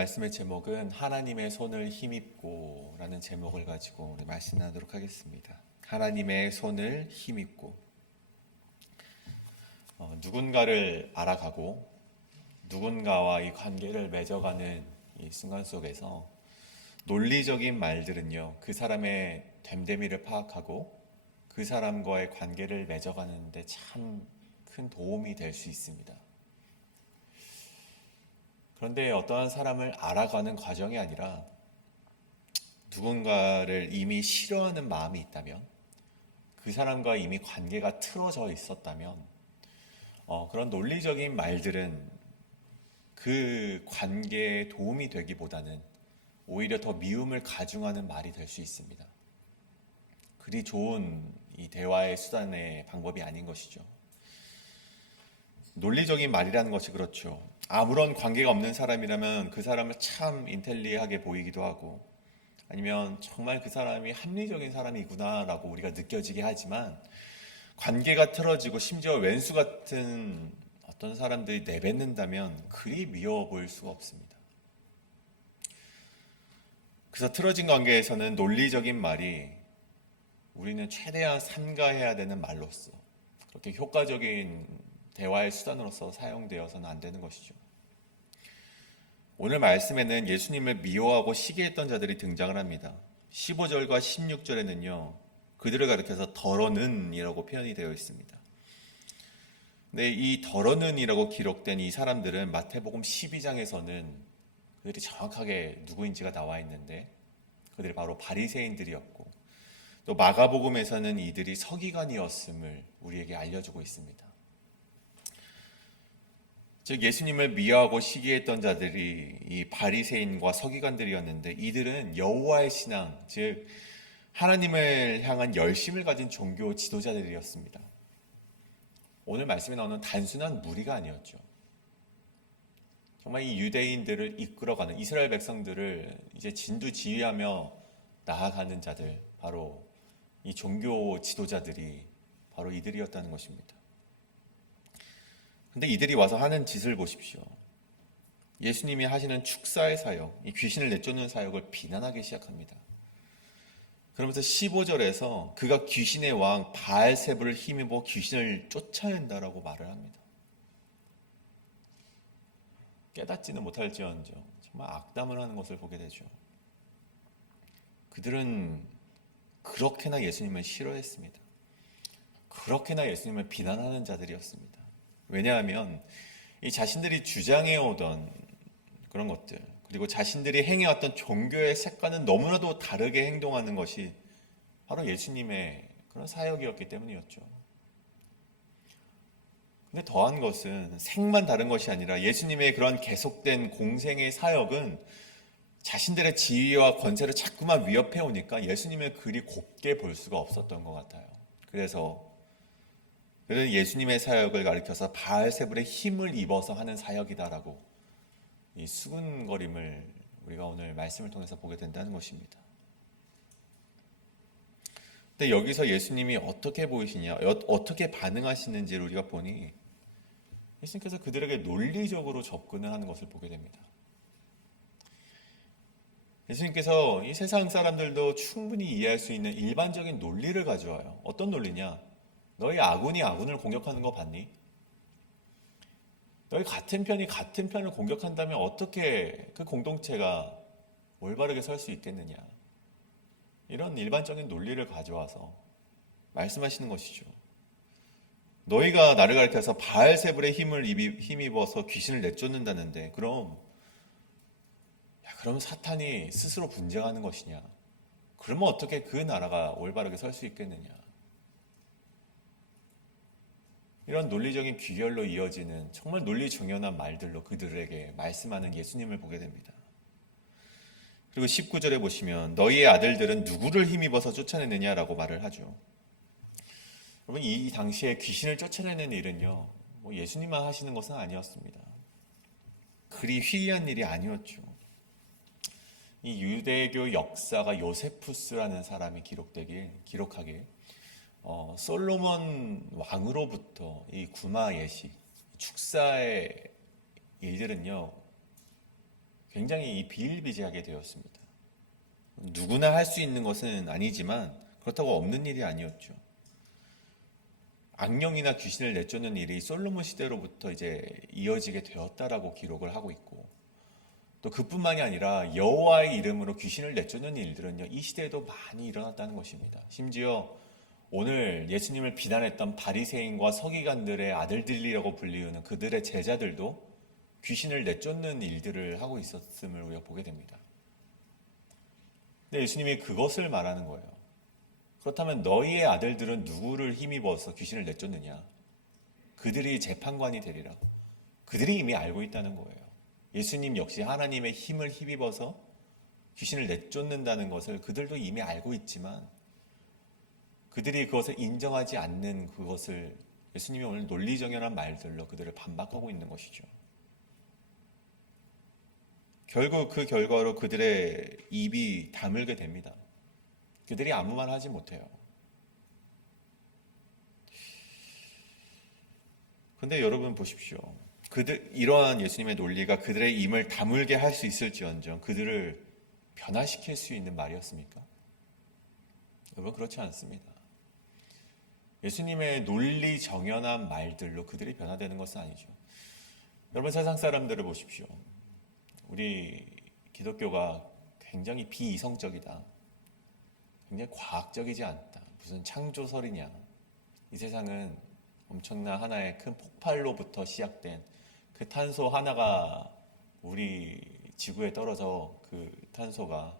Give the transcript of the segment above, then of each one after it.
말씀의 제목은 하나님의 손을 힘입고 라는 제목을 가지고 우리 말씀 나누도록 하겠습니다. 하나님의 손을 힘입고 누군가를 알아가고 누군가와 이 관계를 맺어가는 이 순간 속에서 논리적인 말들은요, 그 사람의 됨됨이를 파악하고 그 사람과의 관계를 맺어가는 데 참 큰 도움이 될 수 있습니다. 그런데 어떠한 사람을 알아가는 과정이 아니라 누군가를 이미 싫어하는 마음이 있다면, 그 사람과 이미 관계가 틀어져 있었다면 그런 논리적인 말들은 그 관계에 도움이 되기보다는 오히려 더 미움을 가중하는 말이 될 수 있습니다. 그리 좋은 이 대화의 수단의 방법이 아닌 것이죠. 논리적인 말이라는 것이 그렇죠. 아무런 관계가 없는 사람이라면 그 사람을 참 인텔리하게 보이기도 하고, 아니면 정말 그 사람이 합리적인 사람이구나라고 우리가 느껴지게 하지만, 관계가 틀어지고 심지어 왼수 같은 어떤 사람들이 내뱉는다면 그리 미워 보일 수가 없습니다. 그래서 틀어진 관계에서는 논리적인 말이 우리는 최대한 삼가해야 되는 말로서, 그렇게 효과적인 대화의 수단으로서 사용되어서는 안 되는 것이죠. 오늘 말씀에는 예수님을 미워하고 시기했던 자들이 등장을 합니다. 15절과 16절에는요, 그들을 가리켜서 더러는 이라고 표현이 되어 있습니다. 근데 이 더러는 이라고 기록된 이 사람들은 마태복음 12장에서는 그들이 정확하게 누구인지가 나와 있는데, 그들이 바로 바리새인들이었고, 또 마가복음에서는 이들이 서기관이었음을 우리에게 알려주고 있습니다. 즉 예수님을 미워하고 시기했던 자들이 이 바리새인과 서기관들이었는데, 이들은 여호와의 신앙, 즉 하나님을 향한 열심을 가진 종교 지도자들이었습니다. 오늘 말씀에 나오는 단순한 무리가 아니었죠. 정말 이 유대인들을 이끌어가는, 이스라엘 백성들을 이제 진두지휘하며 나아가는 자들, 바로 이 종교 지도자들이 바로 이들이었다는 것입니다. 근데 이들이 와서 하는 짓을 보십시오. 예수님이 하시는 축사의 사역, 이 귀신을 내쫓는 사역을 비난하기 시작합니다. 그러면서 15절에서 그가 귀신의 왕 바알세불을 힘입어 귀신을 쫓아낸다라고 말을 합니다. 깨닫지는 못할지언정 정말 악담을 하는 것을 보게 되죠. 그들은 그렇게나 예수님을 싫어했습니다. 그렇게나 예수님을 비난하는 자들이었습니다. 왜냐하면 이 자신들이 주장해오던 그런 것들, 그리고 자신들이 행해왔던 종교의 색과는 너무나도 다르게 행동하는 것이 바로 예수님의 그런 사역이었기 때문이었죠. 근데 더한 것은 색만 다른 것이 아니라 예수님의 그런 계속된 공생의 사역은 자신들의 지위와 권세를 자꾸만 위협해 오니까 예수님을 그리 곱게 볼 수가 없었던 것 같아요. 그래서 그는 예수님의 사역을 가리켜서 바알세불의 힘을 입어서 하는 사역이다라고 이 수군거림을 우리가 오늘 말씀을 통해서 보게 된다는 것입니다. 근데 여기서 예수님이 어떻게 보이시냐, 어떻게 반응하시는지를 우리가 보니 예수님께서 그들에게 논리적으로 접근을 하는 것을 보게 됩니다. 예수님께서 이 세상 사람들도 충분히 이해할 수 있는 일반적인 논리를 가져와요. 어떤 논리냐? 너희 아군이 아군을 공격하는 거 봤니? 너희 같은 편이 같은 편을 공격한다면 어떻게 그 공동체가 올바르게 설 수 있겠느냐? 이런 일반적인 논리를 가져와서 말씀하시는 것이죠. 너희가 나를 가리켜서 바알세불의 힘을 힘입어서 귀신을 내쫓는다는데, 그럼 사탄이 스스로 분쟁하는 것이냐? 그러면 어떻게 그 나라가 올바르게 설 수 있겠느냐? 이런 논리적인 귀결로 이어지는 정말 논리정연한 말들로 그들에게 말씀하는 예수님을 보게 됩니다. 그리고 19절에 보시면 너희의 아들들은 누구를 힘입어서 쫓아내느냐라고 말을 하죠. 여러분, 이 당시에 귀신을 쫓아내는 일은요, 예수님만 하시는 것은 아니었습니다. 그리 희귀한 일이 아니었죠. 이 유대교 역사가 요세푸스라는 사람이 기록하길 솔로몬 왕으로부터 이 구마 예식, 축사의 일들은요, 굉장히 이 비일비재하게 되었습니다. 누구나 할 수 있는 것은 아니지만 그렇다고 없는 일이 아니었죠. 악령이나 귀신을 내쫓는 일이 솔로몬 시대로부터 이제 이어지게 되었다라고 기록을 하고 있고, 또 그뿐만이 아니라 여호와의 이름으로 귀신을 내쫓는 일들은요, 이 시대에도 많이 일어났다는 것입니다. 심지어 오늘 예수님을 비난했던 바리새인과 서기관들의 아들들이라고 불리우는 그들의 제자들도 귀신을 내쫓는 일들을 하고 있었음을 우리가 보게 됩니다. 근데 예수님이 그것을 말하는 거예요. 그렇다면 너희의 아들들은 누구를 힘입어서 귀신을 내쫓느냐? 그들이 재판관이 되리라. 그들이 이미 알고 있다는 거예요. 예수님 역시 하나님의 힘을 힘입어서 귀신을 내쫓는다는 것을 그들도 이미 알고 있지만 그들이 그것을 인정하지 않는 그것을 예수님이 오늘 논리정연한 말들로 그들을 반박하고 있는 것이죠. 결국 그 결과로 그들의 입이 다물게 됩니다. 그들이 아무 말 하지 못해요. 근데 여러분 보십시오. 이러한 예수님의 논리가 그들의 입을 다물게 할 수 있을지언정 그들을 변화시킬 수 있는 말이었습니까? 여러분 그렇지 않습니다. 예수님의 논리 정연한 말들로 그들이 변화되는 것은 아니죠. 여러분 세상 사람들을 보십시오. 우리 기독교가 굉장히 비이성적이다. 굉장히 과학적이지 않다. 무슨 창조설이냐. 이 세상은 엄청난 하나의 큰 폭발로부터 시작된 그 탄소 하나가 우리 지구에 떨어져 그 탄소가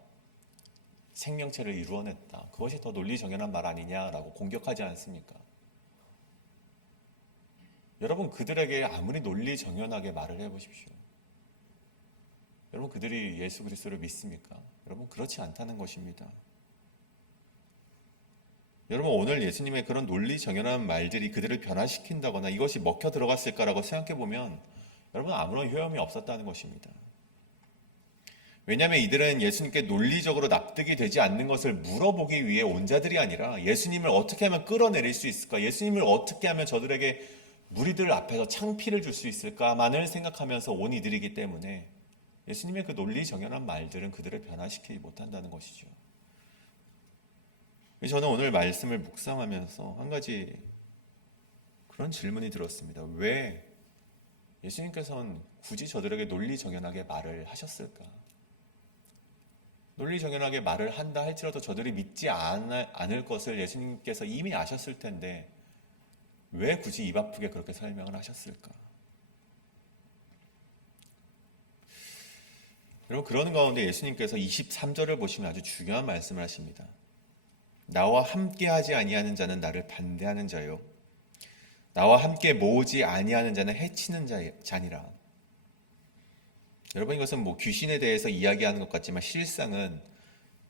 생명체를 이루어냈다. 그것이 더 논리정연한 말 아니냐라고 공격하지 않습니까? 여러분 그들에게 아무리 논리정연하게 말을 해보십시오. 여러분 그들이 예수 그리스도를 믿습니까? 여러분 그렇지 않다는 것입니다. 여러분 오늘 예수님의 그런 논리정연한 말들이 그들을 변화시킨다거나 이것이 먹혀 들어갔을까라고 생각해보면 여러분 아무런 효험이 없었다는 것입니다. 왜냐하면 이들은 예수님께 논리적으로 납득이 되지 않는 것을 물어보기 위해 온 자들이 아니라 예수님을 어떻게 하면 끌어내릴 수 있을까? 예수님을 어떻게 하면 저들에게 무리들 앞에서 창피를 줄 수 있을까만을 생각하면서 온 이들이기 때문에 예수님의 그 논리정연한 말들은 그들을 변화시키지 못한다는 것이죠. 저는 오늘 말씀을 묵상하면서 한 가지 그런 질문이 들었습니다. 왜 예수님께서는 굳이 저들에게 논리정연하게 말을 하셨을까? 논리정연하게 말을 한다 할지라도 저들이 믿지 않을 것을 예수님께서 이미 아셨을 텐데 왜 굳이 입 아프게 그렇게 설명을 하셨을까? 여러분 그러는 가운데 예수님께서 23절을 보시면 아주 중요한 말씀을 하십니다. 나와 함께 하지 아니하는 자는 나를 반대하는 자요 나와 함께 모으지 아니하는 자는 해치는 자니라. 여러분 이것은 귀신에 대해서 이야기하는 것 같지만 실상은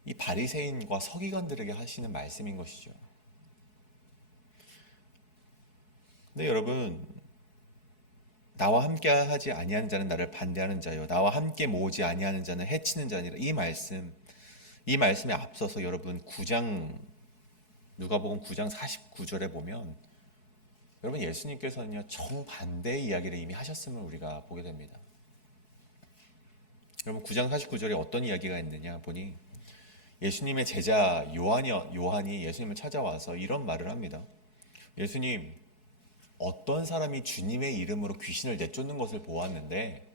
이 바리새인과 서기관들에게 하시는 말씀인 것이죠. 근데 여러분 나와 함께 하지 아니하는 자는 나를 반대하는 자요 나와 함께 모으지 아니하는 자는 해치는 자니라. 이 말씀에 앞서서 여러분 누가복음 9장 49절에 보면 여러분 예수님께서는요 정반대의 이야기를 이미 하셨음을 우리가 보게 됩니다. 여러분 9장 49절에 어떤 이야기가 있느냐 보니 예수님의 제자 요한이 예수님을 찾아와서 이런 말을 합니다. 예수님, 어떤 사람이 주님의 이름으로 귀신을 내쫓는 것을 보았는데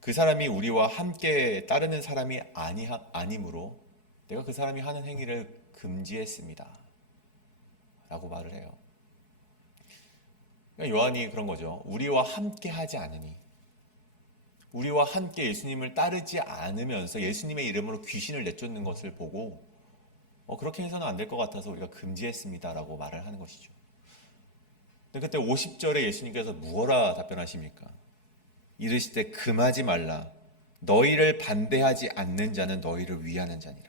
그 사람이 우리와 함께 따르는 사람이 아니므로 내가 그 사람이 하는 행위를 금지했습니다. 라고 말을 해요. 그러니까 요한이 그런 거죠. 우리와 함께 하지 않으니 우리와 함께 예수님을 따르지 않으면서 예수님의 이름으로 귀신을 내쫓는 것을 보고 그렇게 해서는 안 될 것 같아서 우리가 금지했습니다라고 말을 하는 것이죠. 근데 그때 50절에 예수님께서 무엇라 답변하십니까? 이르시되 금하지 말라. 너희를 반대하지 않는 자는 너희를 위하는 자니라.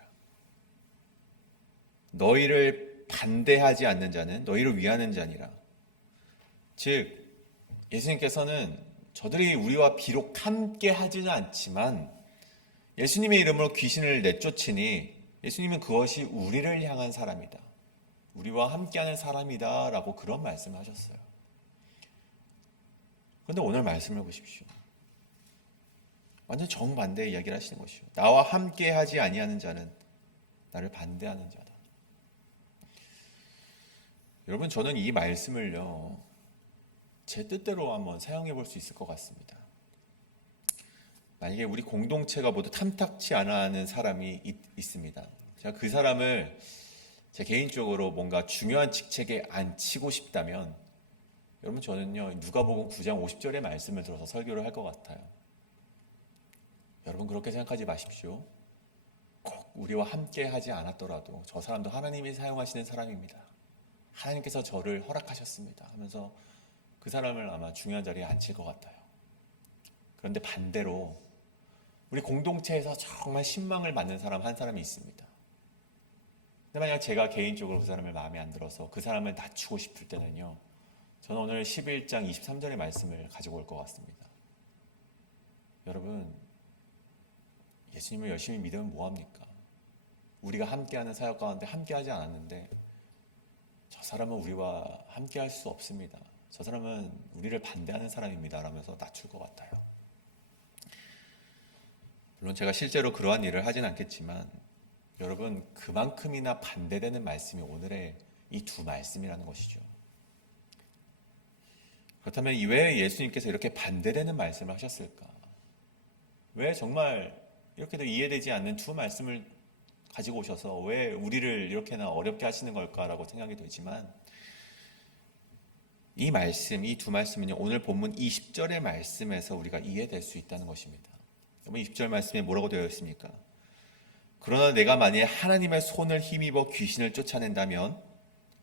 너희를 반대하지 않는 자는 너희를 위하는 자니라. 즉 예수님께서는 저들이 우리와 비록 함께 하지는 않지만 예수님의 이름으로 귀신을 내쫓으니 예수님은 그것이 우리를 향한 사람이다. 우리와 함께하는 사람이다 라고 그런 말씀을 하셨어요. 그런데 오늘 말씀을 보십시오. 완전 정반대의 이야기를 하시는 것이요. 나와 함께 하지 아니하는 자는 나를 반대하는 자다. 여러분, 저는 이 말씀을요, 제 뜻대로 한번 사용해 볼 수 있을 것 같습니다. 만약에 우리 공동체가 모두 탐탁치 않아 하는 사람이 있습니다. 제가 그 사람을 제 개인적으로 뭔가 중요한 직책에 앉히고 싶다면, 여러분, 저는요, 누가복음 9장 50절의 말씀을 들어서 설교를 할 것 같아요. 여러분, 그렇게 생각하지 마십시오. 꼭 우리와 함께 하지 않았더라도 저 사람도 하나님이 사용하시는 사람입니다. 하나님께서 저를 허락하셨습니다 하면서 그 사람을 아마 중요한 자리에 앉힐 것 같아요. 그런데 반대로 우리 공동체에서 정말 신망을 받는 사람 한 사람이 있습니다. 근데 만약 제가 개인적으로 그 사람을 마음에 안 들어서 그 사람을 낮추고 싶을 때는요, 저는 오늘 11장 23절의 말씀을 가지고 올 것 같습니다. 여러분, 예수님을 열심히 믿으면 뭐합니까? 우리가 함께하는 사역 가운데 함께하지 않았는데 저 사람은 우리와 함께할 수 없습니다. 저 사람은 우리를 반대하는 사람입니다 라면서 낮출 것 같아요. 물론 제가 실제로 그러한 일을 하진 않겠지만 여러분, 그만큼이나 반대되는 말씀이 오늘의 이 두 말씀이라는 것이죠. 그렇다면 왜 예수님께서 이렇게 반대되는 말씀을 하셨을까? 왜 정말 이렇게도 이해되지 않는 두 말씀을 가지고 오셔서 왜 우리를 이렇게나 어렵게 하시는 걸까라고 생각이 되지만, 이 말씀, 이 두 말씀은요, 오늘 본문 20절의 말씀에서 우리가 이해될 수 있다는 것입니다. 20절 말씀에 뭐라고 되어 있습니까? 그러나 내가 만일 하나님의 손을 힘입어 귀신을 쫓아낸다면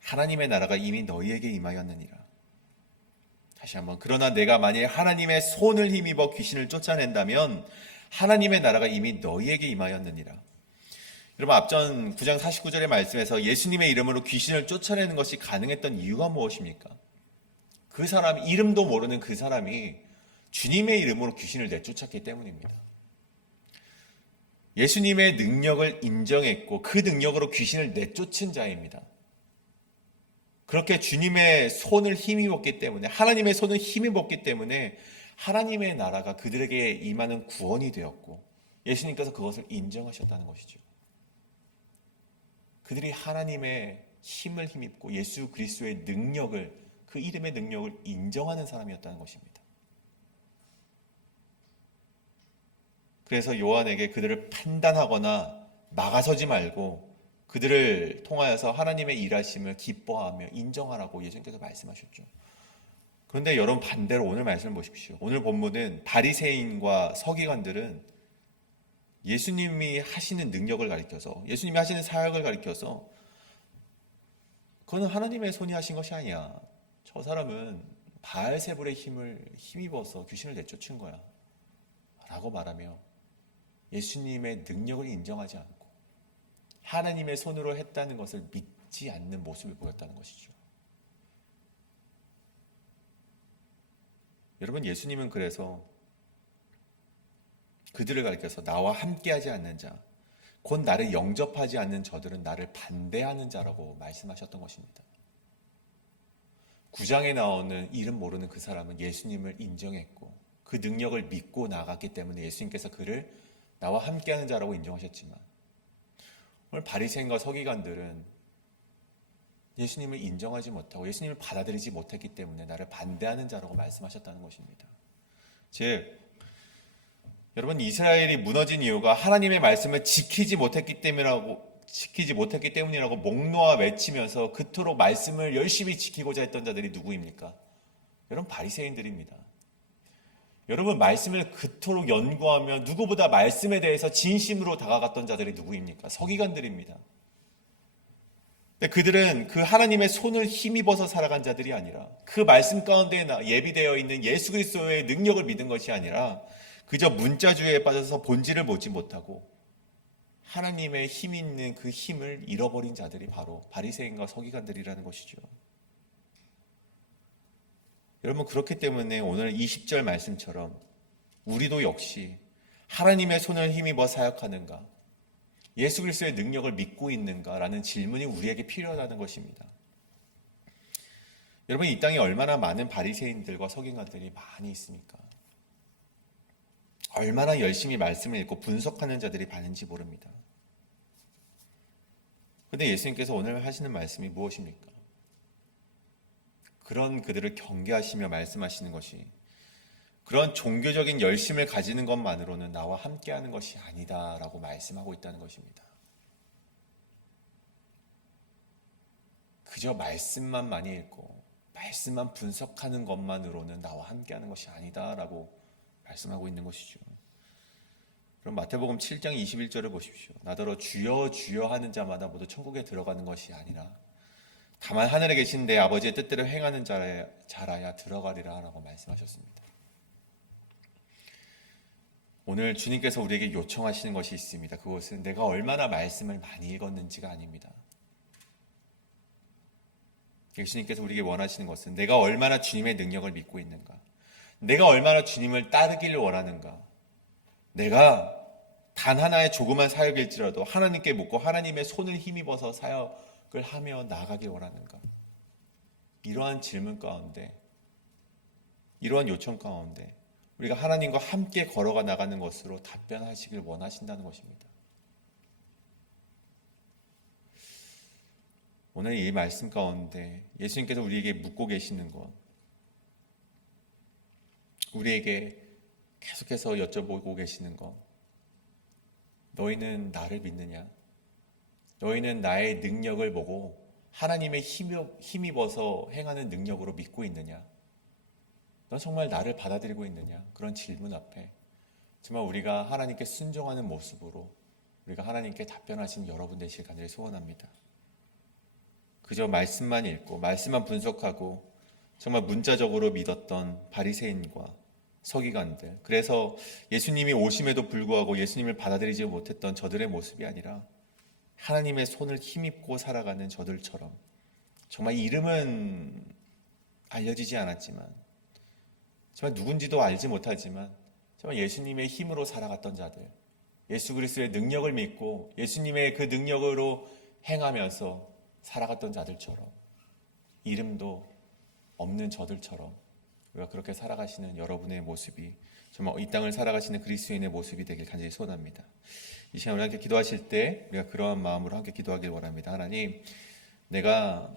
하나님의 나라가 이미 너희에게 임하였느니라. 다시 한번, 그러나 내가 만일 하나님의 손을 힘입어 귀신을 쫓아낸다면 하나님의 나라가 이미 너희에게 임하였느니라. 여러분, 앞전 9장 49절의 말씀에서 예수님의 이름으로 귀신을 쫓아내는 것이 가능했던 이유가 무엇입니까? 그 사람, 이름도 모르는 그 사람이 주님의 이름으로 귀신을 내쫓았기 때문입니다. 예수님의 능력을 인정했고 그 능력으로 귀신을 내쫓은 자입니다. 그렇게 주님의 손을 힘입었기 때문에, 하나님의 손을 힘입었기 때문에 하나님의 나라가 그들에게 임하는 구원이 되었고 예수님께서 그것을 인정하셨다는 것이죠. 그들이 하나님의 힘을 힘입고 예수 그리스도의 능력을, 그 이름의 능력을 인정하는 사람이었다는 것입니다. 그래서 요한에게 그들을 판단하거나 막아서지 말고 그들을 통하여서 하나님의 일하심을 기뻐하며 인정하라고 예수님께서 말씀하셨죠. 그런데 여러분, 반대로 오늘 말씀을 보십시오. 오늘 본문은 바리새인과 서기관들은 예수님이 하시는 능력을 가리켜서, 예수님이 하시는 사역을 가리켜서 그거는 하나님의 손이 하신 것이 아니야, 저 사람은 바알세불의 힘을 힘입어서 귀신을 내쫓은 거야 라고 말하며 예수님의 능력을 인정하지 않고 하나님의 손으로 했다는 것을 믿지 않는 모습을 보였다는 것이죠. 여러분, 예수님은 그래서 그들을 가리켜서 나와 함께하지 않는 자, 곧 나를 영접하지 않는 저들은 나를 반대하는 자라고 말씀하셨던 것입니다. 9장에 나오는 이름 모르는 그 사람은 예수님을 인정했고 그 능력을 믿고 나갔기 때문에 예수님께서 그를 나와 함께하는 자라고 인정하셨지만, 오늘 바리새인과 서기관들은 예수님을 인정하지 못하고 예수님을 받아들이지 못했기 때문에 나를 반대하는 자라고 말씀하셨다는 것입니다. 즉, 여러분, 이스라엘이 무너진 이유가 하나님의 말씀을 지키지 못했기 때문이라고 목 놓아 외치면서 그토록 말씀을 열심히 지키고자 했던 자들이 누구입니까? 여러분, 바리새인들입니다. 여러분, 말씀을 그토록 연구하며 누구보다 말씀에 대해서 진심으로 다가갔던 자들이 누구입니까? 서기관들입니다. 근데 그들은 그 하나님의 손을 힘입어서 살아간 자들이 아니라 그 말씀 가운데 예비되어 있는 예수 그리스도의 능력을 믿은 것이 아니라 그저 문자주의에 빠져서 본질을 보지 못하고 하나님의 힘 있는 그 힘을 잃어버린 자들이 바로 바리새인과 서기관들이라는 것이죠. 여러분, 그렇기 때문에 오늘 20절 말씀처럼 우리도 역시 하나님의 손을 힘입어 사역하는가, 예수 그리스도의 능력을 믿고 있는가라는 질문이 우리에게 필요하다는 것입니다. 여러분, 이 땅에 얼마나 많은 바리새인들과 서기관들이 많이 있습니까? 얼마나 열심히 말씀을 읽고 분석하는 자들이 많은지 모릅니다. 그런데 예수님께서 오늘 하시는 말씀이 무엇입니까? 그런 그들을 경계하시며 말씀하시는 것이 그런 종교적인 열심을 가지는 것만으로는 나와 함께하는 것이 아니다라고 말씀하고 있다는 것입니다. 그저 말씀만 많이 읽고 말씀만 분석하는 것만으로는 나와 함께하는 것이 아니다라고 말씀하고 있는 것이죠. 그럼 마태복음 7장 21절을 보십시오. 나더러 주여 주여 하는 자마다 모두 천국에 들어가는 것이 아니라 다만 하늘에 계신 내 아버지의 뜻대로 행하는 자라야 들어가리라 라고 말씀하셨습니다. 오늘 주님께서 우리에게 요청하시는 것이 있습니다. 그것은 내가 얼마나 말씀을 많이 읽었는지가 아닙니다. 예수님께서 우리에게 원하시는 것은 내가 얼마나 주님의 능력을 믿고 있는가, 내가 얼마나 주님을 따르기를 원하는가, 내가 단 하나의 조그만 사역일지라도 하나님께 묻고 하나님의 손을 힘입어서 사역을 하며 나아가길 원하는가. 이러한 질문 가운데, 이러한 요청 가운데 우리가 하나님과 함께 걸어가 나가는 것으로 답변하시길 원하신다는 것입니다. 오늘 이 말씀 가운데 예수님께서 우리에게 묻고 계시는 것, 우리에게 계속해서 여쭤보고 계시는 것, 너희는 나를 믿느냐? 너희는 나의 능력을 보고 하나님의 힘입어서 행하는 능력으로 믿고 있느냐? 너 정말 나를 받아들이고 있느냐? 그런 질문 앞에 정말 우리가 하나님께 순종하는 모습으로 우리가 하나님께 답변하신 여러분 되실 간절히 소원합니다. 그저 말씀만 읽고 말씀만 분석하고 정말 문자적으로 믿었던 바리새인과 서기관들, 그래서 예수님이 오심에도 불구하고 예수님을 받아들이지 못했던 저들의 모습이 아니라 하나님의 손을 힘입고 살아가는 저들처럼 정말 이름은 알려지지 않았지만 정말 누군지도 알지 못하지만 정말 예수님의 힘으로 살아갔던 자들, 예수 그리스도의 능력을 믿고 예수님의 그 능력으로 행하면서 살아갔던 자들처럼, 이름도 없는 저들처럼 우리가 그렇게 살아가시는 여러분의 모습이 정말 이 땅을 살아가시는 그리스도인의 모습이 되길 간절히 소원합니다. 이 시간 우리 함께 기도하실 때 우리가 그러한 마음으로 함께 기도하길 원합니다. 하나님, 내가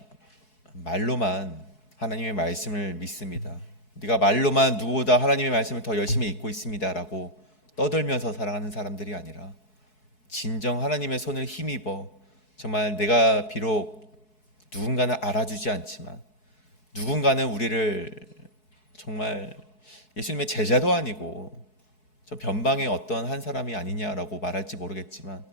말로만 하나님의 말씀을 믿습니다. 네가 말로만 누구보다 하나님의 말씀을 더 열심히 읽고 있습니다라고 떠들면서 살아가는 사람들이 아니라 진정 하나님의 손을 힘입어 정말 내가 비록 누군가는 알아주지 않지만 누군가는 우리를 정말 예수님의 제자도 아니고 저 변방의 어떤 한 사람이 아니냐라고 말할지 모르겠지만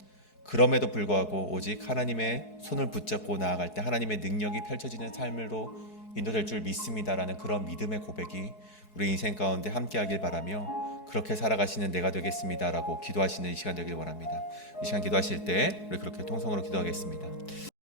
그럼에도 불구하고 오직 하나님의 손을 붙잡고 나아갈 때 하나님의 능력이 펼쳐지는 삶으로 인도될 줄 믿습니다라는 그런 믿음의 고백이 우리 인생 가운데 함께하길 바라며 그렇게 살아가시는 내가 되겠습니다라고 기도하시는 이 시간 되길 원합니다. 이 시간 기도하실 때 우리 그렇게 통성으로 기도하겠습니다.